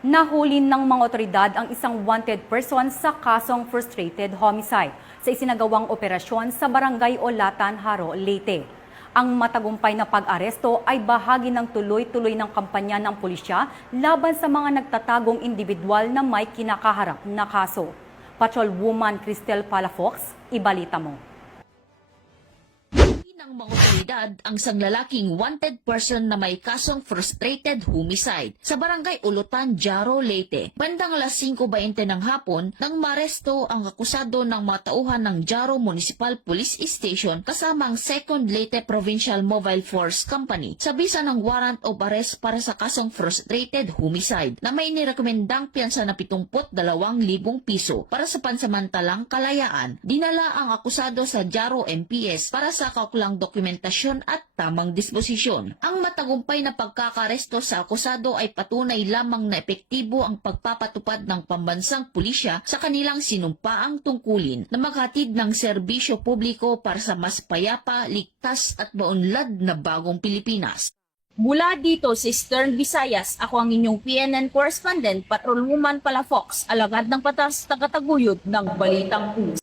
Nahuli ng mga otoridad ang isang wanted person sa kasong frustrated homicide sa isinagawang operasyon sa Barangay Olatan, Haro, Leyte. Ang matagumpay na pag-aresto ay bahagi ng tuloy-tuloy ng kampanya ng pulisya laban sa mga nagtatagong individual na may kinakaharap na kaso. Patrolwoman Cristel Palafox, ibalita mo. Ng mga otoridad ang isang lalaking wanted person na may kasong frustrated homicide sa Barangay Ulutan, Jaro, Leyte. Bandang alas 5:20 ng hapon nang maresto ang akusado ng mga tauhan ng Jaro Municipal Police Station kasama ang 2nd Leyte Provincial Mobile Force Company sa bisa ng warrant of arrest para sa kasong frustrated homicide na may nirekomendang piyansa na 72,000 piso para sa pansamantalang kalayaan. Dinala ang akusado sa Jaro MPS para sa kaukulang dokumentasyon at tamang disposisyon. Ang matagumpay na pagkakaresto sa akusado ay patunay lamang na epektibo ang pagpapatupad ng pambansang pulisya sa kanilang sinumpaang tungkulin na maghatid ng serbisyo publiko para sa mas payapa, ligtas at maunlad na bagong Pilipinas. Mula dito sa Eastern Visayas, ako ang inyong PNN correspondent, Patrolwoman Palafox, alagad ng patas, tagataguyod ng Balitang News.